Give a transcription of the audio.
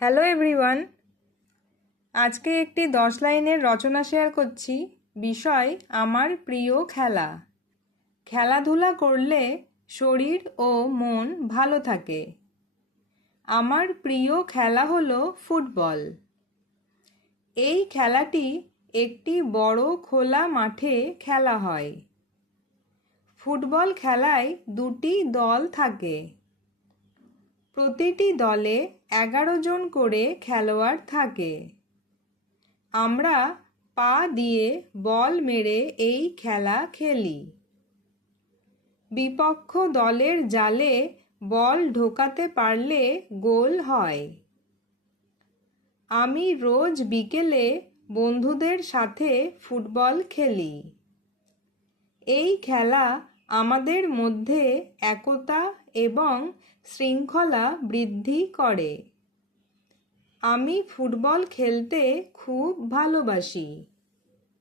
Hello everyone, আজকে একটি 10 লাইনের রচনা শেয়ার করছি। বিষয় আমার প্রিয় খেলা। খেলাধুলা করলে শরীর ও মন ভালো থাকে। আমার প্রিয় খেলা হলো ফুটবল। এই খেলাটি একটি বড় খোলা মাঠে খেলা হয়। ফুটবল খেলায় দুটি দল থাকে। প্রতিটি দলে 11 জন করে খেলোয়াড় থাকে। আমরা পা দিয়ে বল মেরে এই খেলা খেলি। বিপক্ষ দলের জালে বল ঢোকাতে পারলে গোল হয়। আমি রোজ বিকেলে বন্ধুদের সাথে ফুটবল খেলি। এই খেলা আমাদের মধ্যে একতা এবং শৃঙ্খলা বৃদ্ধি করে। আমি ফুটবল খেলতে খুব ভালোবাসি।